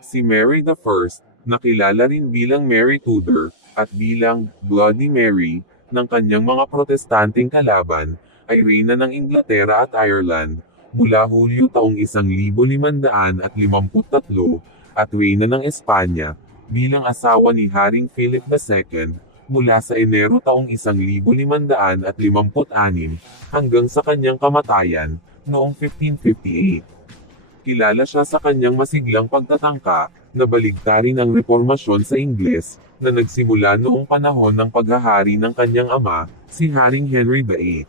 Si Mary I, nakilala rin bilang Mary Tudor, at bilang Bloody Mary, ng kanyang mga protestanteng kalaban, ay reyna ng Inglaterra at Ireland, mula Hulyo taong 1553 at reyna ng Espanya, bilang asawa ni Haring Philip II, mula sa Enero taong 1556 hanggang sa kanyang kamatayan, noong 1558. Kilala siya sa kanyang masiglang pagtatangka, na baligtarin ang reformasyon sa Ingles, na nagsimula noong panahon ng paghahari ng kanyang ama, si Haring Henry VIII.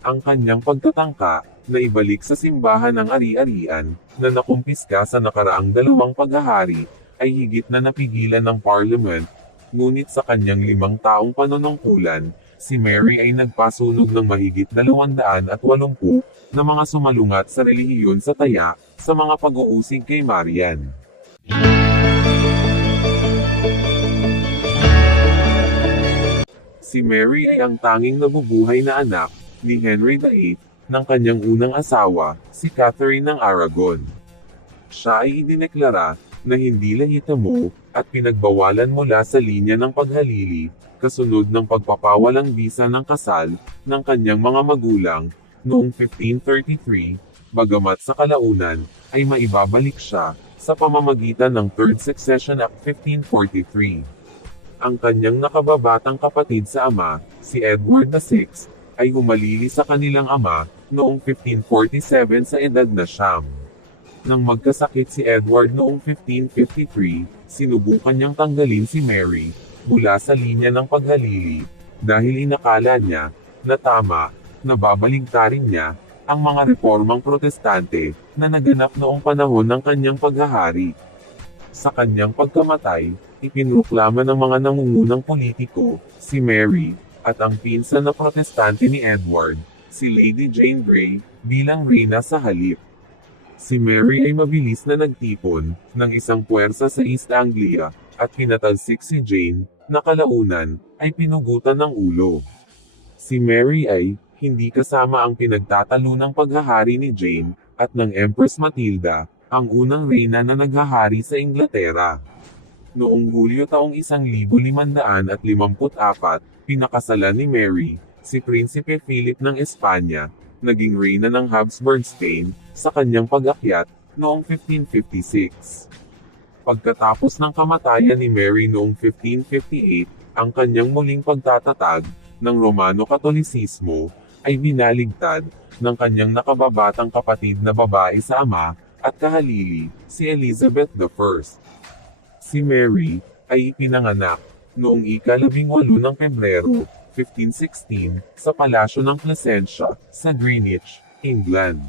Ang kanyang pagtatangka, na ibalik sa simbahan ng ari-arian, na nakumpiska sa nakaraang dalawang paghahari, ay higit na napigilan ng Parliament, ngunit sa kanyang limang taong panunungkulan, si Mary ay nagpasunog ng mahigit 280 na mga sumalungat sa relihiyon sa taya, sa mga pag-uusig kay Marian. Si Mary ay ang tanging nabubuhay na anak ni Henry VIII ng kanyang unang asawa, si Catherine ng Aragon. Siya ay idineklara na hindi lahitamo at pinagbawalan mula sa linya ng paghalili kasunod ng pagpapawalang bisa ng kasal ng kanyang mga magulang noong 1533, bagamat sa kalaunan ay maibabalik siya sa pamamagitan ng Third Succession Act 1543. Ang kanyang nakababatang kapatid sa ama, si Edward VI, ay humalili sa kanilang ama noong 1547 sa edad na siyam. Nang magkasakit si Edward noong 1553, sinubukan niyang tanggalin si Mary mula sa linya ng paghalili dahil inakala niya na tama na babaligtarin niya ang mga reformang protestante na naganap noong panahon ng kanyang paghahari. Sa kanyang pagkamatay, ipinroklama ng mga nangungunang politiko, si Mary, at ang pinsan na protestante ni Edward, si Lady Jane Grey, bilang reyna sa halip. Si Mary ay mabilis na nagtipon ng isang puwersa sa East Anglia, at pinatalsik si Jane, na kalaunan, ay pinugutan ng ulo. Si Mary ay, hindi kasama ang pinagtatalo ng paghahari ni Jane, at ng Empress Matilda, ang unang reyna na naghahari sa Inglaterra. Noong Hulyo taong 1554, pinakasalan ni Mary, si Prinsipe Philip ng Espanya, naging reyna ng Habsburg Spain, sa kanyang pag-akyat, noong 1556. Pagkatapos ng kamatayan ni Mary noong 1558, ang kanyang muling pagtatatag, ng Romano-Katolisismo, ay binaligtad, ng kanyang nakababatang kapatid na babae sa ama, at kahalili, si Elizabeth I. Si Mary, ay ipinanganak, noong ikalabing walo ng Pebrero, 1516, sa palasyo ng Placentia, sa Greenwich, England.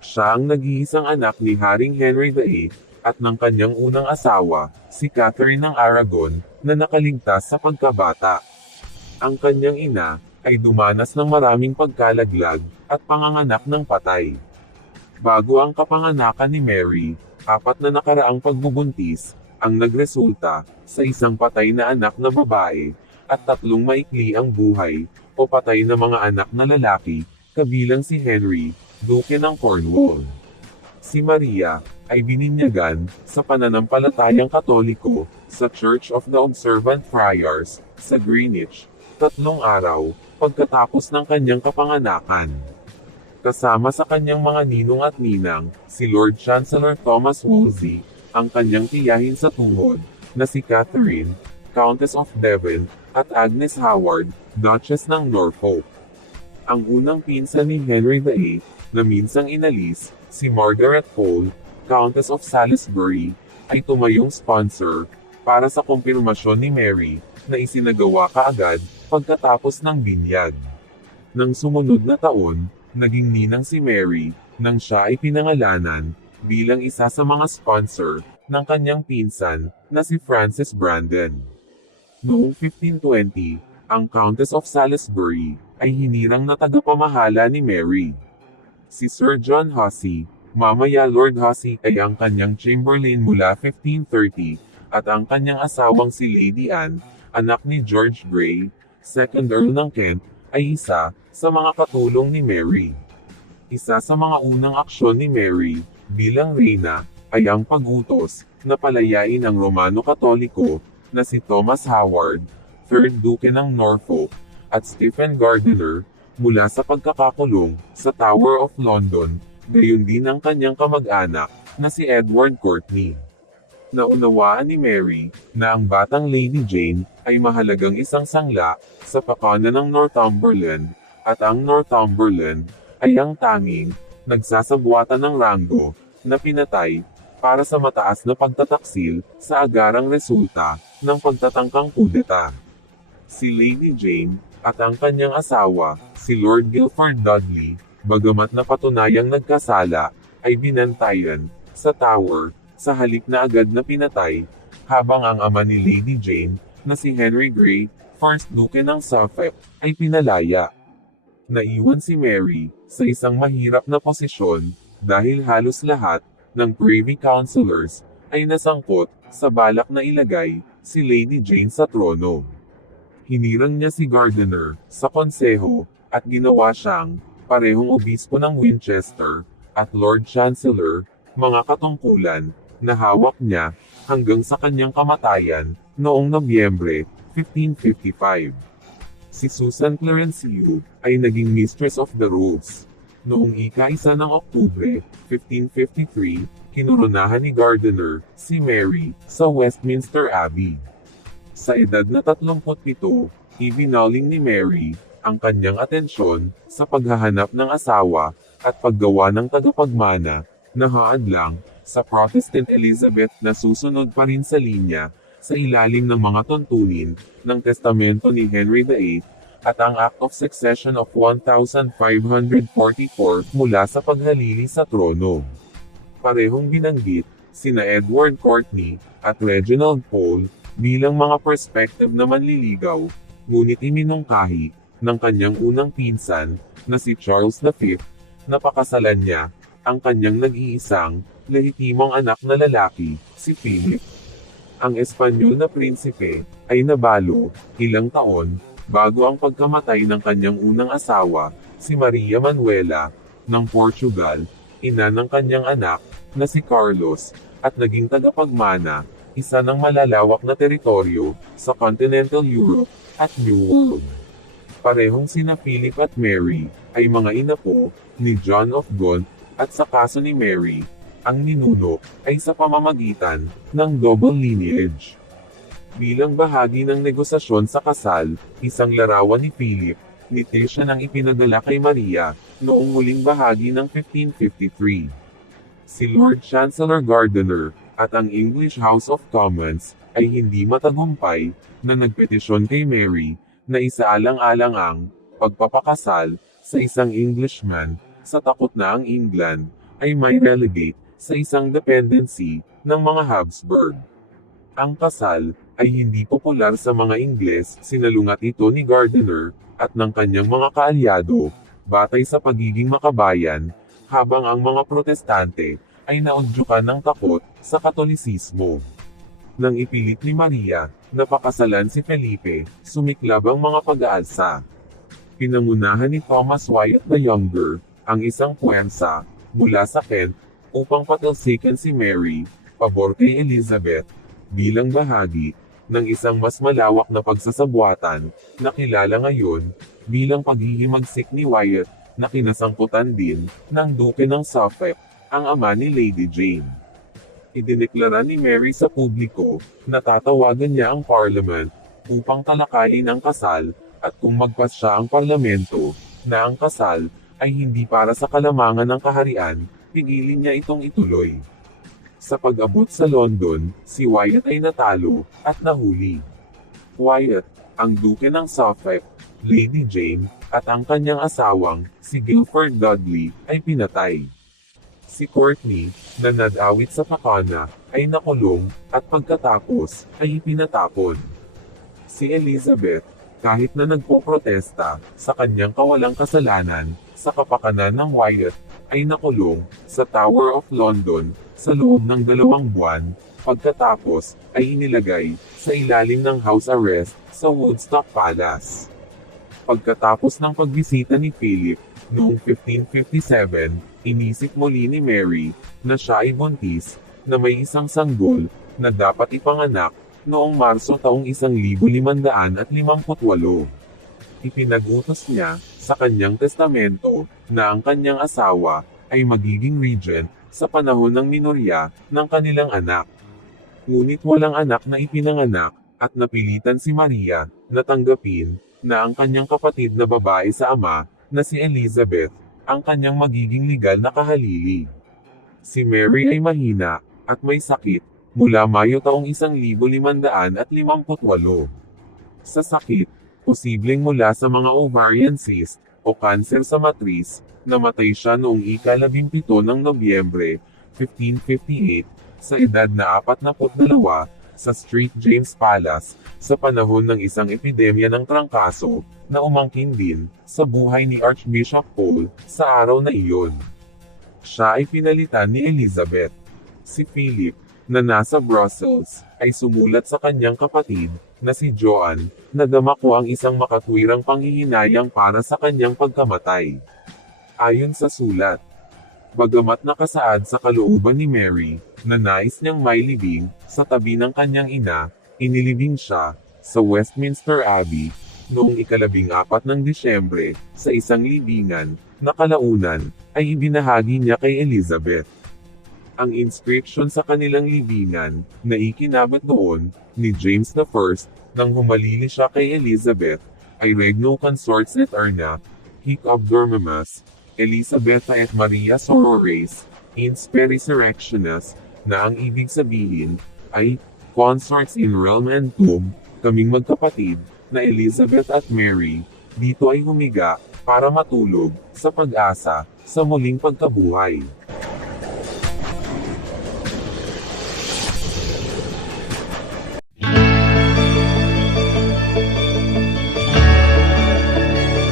Siya ang nag-iisang anak ni Haring Henry VIII, at ng kanyang unang asawa, si Catherine ng Aragon, na nakaligtas sa pagkabata. Ang kanyang ina, ay dumanas ng maraming pagkalaglag, at panganganak ng patay. Bago ang kapanganakan ni Mary, apat na nakaraang pagbubuntis, ang nagresulta sa isang patay na anak na babae, at tatlong maikli ang buhay, o patay na mga anak na lalaki, kabilang si Henry, Duke ng Cornwall. Si Maria, ay bininyagan, sa pananampalatayang katoliko, sa Church of the Observant Friars, sa Greenwich, tatlong araw, pagkatapos ng kanyang kapanganakan. Kasama sa kanyang mga ninong at ninang, si Lord Chancellor Thomas Wolsey, ang kanyang tiyahin sa tuhod, na si Catherine, Countess of Devon, at Agnes Howard, Duchess ng Norfolk. Ang unang pinsan ni Henry VIII, na minsang inalis, si Margaret Pole, Countess of Salisbury, ay tumayong sponsor, para sa kumpirmasyon ni Mary, na isinagawa kaagad, pagkatapos ng binyag. Nang sumunod na taon, naging ninang si Mary, nang siya ay pinangalanan, bilang isa sa mga sponsor, ng kanyang pinsan, na si Francis Brandon. Noong 1520, ang Countess of Salisbury, ay hinirang na tagapamahala ni Mary. Si Sir John Hussey, mamaya Lord Hussey ay ang kanyang chamberlain mula 1530, at ang kanyang asawang si Lady Anne, anak ni George Grey, second Earl ng Kent, ay isa sa mga katulong ni Mary. Isa sa mga unang aksyon ni Mary, bilang reyna, ay ang pagutos na palayain ang Romano-Katoliko na si Thomas Howard, 3rd Duke ng Norfolk, at Stephen Gardiner mula sa pagkakakulong sa Tower of London, gayon din ang kanyang kamag-anak na si Edward Courtney. Naunawaan ni Mary na ang batang Lady Jane ay mahalagang isang sangla sa pakana ng Northumberland at ang Northumberland ay ang tanging nagsasabuatan ng ranggo na pinatay para sa mataas na pagtataksil sa agarang resulta ng pagtatangkang kudeta. Si Lady Jane at ang kanyang asawa, si Lord Guilford Dudley, bagamat na patunayang nagkasala, ay binantayan sa tower sa halip na agad na pinatay, habang ang ama ni Lady Jane, na si Henry Grey, first Duke ng Suffolk, ay pinalaya. Naiwan si Mary sa isang mahirap na posisyon dahil halos lahat ng Privy Councilors ay nasangkot sa balak na ilagay si Lady Jane sa trono. Hinirang niya si Gardiner sa konseho at ginawa siyang parehong obispo ng Winchester at Lord Chancellor, mga katungkulan na hawak niya hanggang sa kanyang kamatayan noong Nobyembre 1555. Si Susan Clarence Liu ay naging Mistress of the Rules. Noong ika-isa ng Oktubre 1553, kinoronahan ni Gardiner si Mary sa Westminster Abbey. Sa edad na 37, ibinaling ni Mary ang kanyang atensyon sa paghahanap ng asawa at paggawa ng tagapagmana na haadlang sa Protestant Elizabeth na susunod pa rin sa linya sa ilalim ng mga tuntunin ng testamento ni Henry VIII at ang Act of Succession of 1544 mula sa paghalili sa trono. Parehong binanggit sina Edward Courtney at Reginald Pole bilang mga perspective na manliligaw, ngunit iminungkahi ng kanyang unang pinsan na si Charles V, napakasalan niya ang kanyang nag-iisang lehitimong anak na lalaki, si Philip. Ang Espanyol na prinsipe ay nabalo ilang taon bago ang pagkamatay ng kanyang unang asawa, si Maria Manuela, ng Portugal, ina ng kanyang anak, na si Carlos, at naging tagapagmana, isa ng malalawak na teritoryo, sa continental Europe, at New World. Parehong sina Philip at Mary, ay mga inapo, ni John of Gaunt, at sa kaso ni Mary, ang ninuno, ay sa pamamagitan, ng double lineage. Bilang bahagi ng negosasyon sa kasal, isang larawan ni Philip, ni Tisha nang ipinadala kay Maria, noong huling bahagi ng 1553. Si Lord Chancellor Gardiner, at ang English House of Commons, ay hindi matagumpay, na nagpetisyon kay Mary, na isaalang-alang ang pagpapakasal sa isang Englishman, sa takot na ang England ay may relegate sa isang dependency ng mga Habsburg. Ang kasal ay hindi popular sa mga Ingles, sinalungat ito ni Gardiner at ng kanyang mga kaalyado, batay sa pagiging makabayan, habang ang mga protestante ay naudyukan ng takot sa katolisismo. Nang ipilit ni Maria, napakasalan si Felipe, sumiklab ang mga pag-aalsa. Pinangunahan ni Thomas Wyatt the Younger, ang isang puwersa, mula sa Kent, upang patalsikan si Mary, pabor kay Elizabeth, bilang bahagi ng isang mas malawak na pagsasabuatan, na kilala ngayon bilang paghihimagsik ni Wyatt, na kinasangkutan din ng Duke ng Suffolk, ang ama ni Lady Jane. Idineklara ni Mary sa publiko na tatawagan niya ang Parliament upang talakayin ang kasal at kung magpas siya ang parlamento na ang kasal ay hindi para sa kalamangan ng kaharian, pigilin niya itong ituloy. Sa pag-abot sa London, si Wyatt ay natalo at nahuli. Wyatt, ang Duke ng Suffolk, Lady Jane, at ang kanyang asawang, si Guilford Dudley, ay pinatay. Si Courtney, na nadawit sa pakana, ay nakulong, at pagkatapos, ay ipinatapon. Si Elizabeth, kahit na nagpoprotesta sa kanyang kawalang kasalanan, sa kapakanan ng Wyatt, ay nakulong sa Tower of London sa loob ng dalawang buwan, pagkatapos ay inilagay sa ilalim ng house arrest sa Woodstock Palace. Pagkatapos ng pagbisita ni Philip noong 1557, inisip muli ni Mary na siya ay buntis na may isang sanggol, na dapat ipanganak, noong Marso taong 1558. Ipinag-utos niya, sa kanyang testamento, na ang kanyang asawa, ay magiging regent, sa panahon ng minorya, ng kanilang anak. Ngunit walang anak na ipinanganak, at napilitan si Maria, na tanggapin, na ang kanyang kapatid na babae sa ama, na si Elizabeth, ang kanyang magiging legal na kahalili. Si Mary ay mahina, at may sakit, mula Mayo taong 1558. Sa sakit, posibleng mula sa mga ovarian cyst, o kanser sa matris, namatay siya noong ika-17 ng Nobyembre, 1558, sa edad na 42, sa Street James Palace, sa panahon ng isang epidemya ng trangkaso, na umangkin din, sa buhay ni Archbishop Paul, sa araw na iyon. Siya ay pinalitan ni Elizabeth. Si Philip, na nasa Brussels, ay sumulat sa kanyang kapatid, na si Joan, na damako ang isang makatwirang panghihinayang para sa kanyang pagkamatay. Ayon sa sulat, bagamat nakasaad sa kalooban ni Mary, na nais niyang mailibing, sa tabi ng kanyang ina, inilibing siya, sa Westminster Abbey, noong ikalabing apat ng Disyembre, sa isang libingan, na kalaunan, ay ibinahagi niya kay Elizabeth. Ang inscription sa kanilang libingan, na ikinabot doon, ni James I, nang humalili siya kay Elizabeth, ay Regno Consorts et Arna, Hic Obdormimus, Elisabetha et Maria Sorores, Ins per Resurrectionis, na ang ibig sabihin, ay, Consorts in Realm and Tomb, kaming magkapatid, na Elizabeth at Mary, dito ay humiga, para matulog, sa pag-asa, sa muling pagkabuhay.